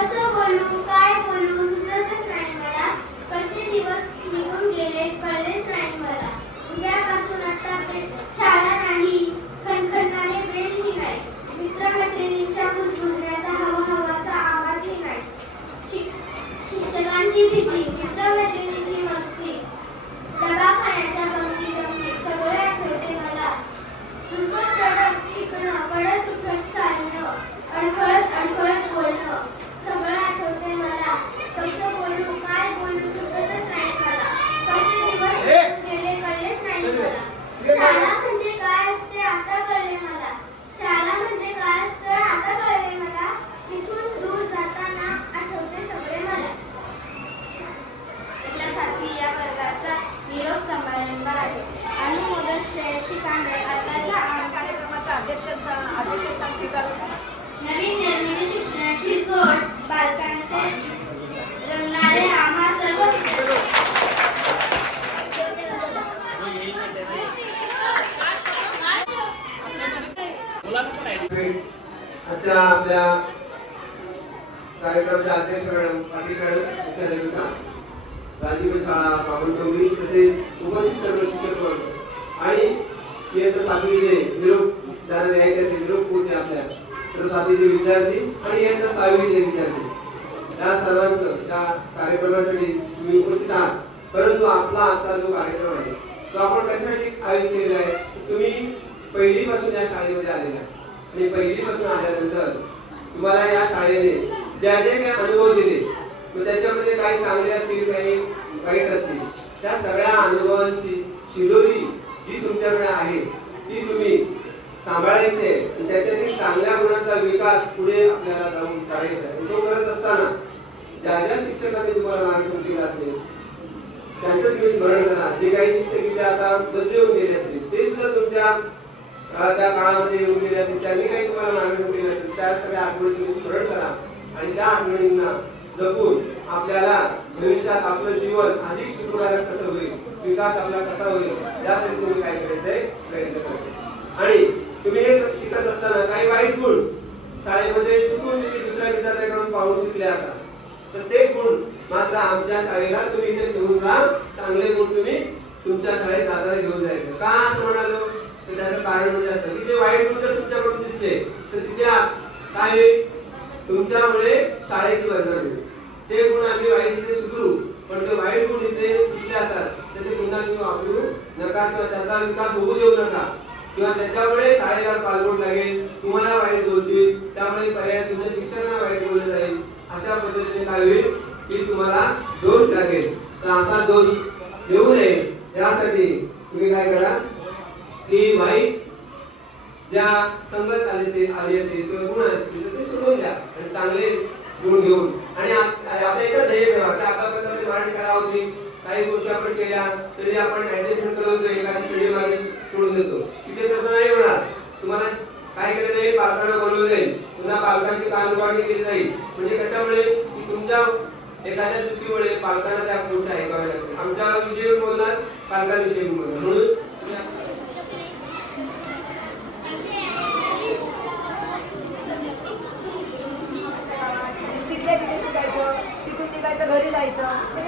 कसं बोलू काय बोलू? शिक्षणाची बालकांचे रंगणारे आम्हा सर्व आजच्या आपल्या कार्यक्रमाच्या अध्यक्ष मॅडम पाटील मॅडम मुख्याध्यापिका राजीव शाळा पावनडोंगरी तसेच उपस्थित सर्व शिक्षक वर्ग आणि इयत्ता सातवीचे निरोप ज्यांना द्यायचे ते निरोप होते आपल्या तर सातवीचे विद्यार्थी. आणि इयत्ता जयंती विद्यार्थी या सर्वांचं त्या कार्यक्रमासाठी तुम्ही उपस्थित आहात. परंतु आपला आजचा जो कार्यक्रम आहे तो आपण कशासाठी आयोजित केलेला आहे तुम्ही पहिलीपासून या शाळेमध्ये आलेला आहे. आणि पहिलीपासून आल्यानंतर तुम्हाला या शाळेने ज्या जे काही अनुभव दिले मग त्याच्यामध्ये काही चांगले असतील काही वाईट असतील त्या सगळ्या अनुभवांची शिदोरी जी तुमच्याकडे आहे ती तुम्ही सांभाळायची आहे आणि त्याच्यातील चांगल्या गुणांचा विकास पुढे आपल्याला जाऊन करायचा आहे. तो करत असताना ज्या ज्या शिक्षकांनी तुम्हाला मार्गदर्शन केलं असेल त्यांचं तुम्ही स्मरण करा. जे काही शिक्षक इथे आता बदली होऊन गेले असतील ते सुद्धा तुमच्या त्या काळामध्ये येऊन गेले असतील. त्यांनी काही तुम्हाला मार्गदर्शन केले असेल त्या सगळ्या आठवणी तुम्ही स्मरण करा. आणि त्या आठवणींना जपून आपल्याला भविष्यात आपलं जीवन अधिक सुखकारक कसं होईल विकास आपला कसा होईल यासाठी तुम्ही काय करायचंय प्रयत्न करायचे आणि तुम्ही हे शिकत असताना काही वाईट गुण शाळेमध्ये चुकून तुम्ही दुसऱ्या विद्यार्थ्याकडून पाहून शिकले असा तर ते गुण मात्र आमच्या शाळेला तुम्ही इथे घेऊन जा. चांगले गुण तुम्ही तुमच्या शाळेत जाताना घेऊन जायचं का असं म्हणालो? तर त्याचं कारण म्हणजे असं. की ते वाईट गुण जर तुमच्याकडून दिसले तर तिथे काय तुमच्यामुळे शाळेची बदनामी ते गुण आम्ही वाईट इथे सुधरू पण ते वाईट गुण इथे शिकले असतात तर ते पुन्हा तुम्ही वापरू नका किंवा त्याचा विकास होऊ देऊ नका. किंवा त्याच्यामुळे शाळेला पालबोट लागेल तुम्हाला वाईट बोलतील त्यामुळे पर्याय तुमच्या शिक्षणाला वाईट बोलत जाईल. अशा पद्धतीने काय होईल की तुम्हाला दोष लागेल. तर असा दोष देऊ नये. त्यासाठी तुम्ही काय करा की वाईट ज्या संगत आले आली असेल किंवा गुण असतील तर ते सोडून द्या आणि चांगले गुण घेऊन. आणि आता एकच ध्येय ठेवा की आतापर्यंत मराठी शाळा होती काही गोष्टी आपण केल्या तरी आपण ऍडजस्टमेंट करत होतो एखादी पिढी मागे सोडून देतो. तिथे तसं नाही होणार. तुम्हाला काय केलं जाईल? पालकांना बोलवलं जाईल. पुन्हा पालकांची कानपाडणी केली जाईल. म्हणजे कशामुळे? की तुमच्या एखाद्या चुकीमुळे पालकांना त्या गोष्ट ऐकाव्या लागतील. आमच्या विषयी बोलणार पालकांविषयी बोलणार. म्हणून तिथल्या तिथे शिकायचं निघायचं घरी जायचं.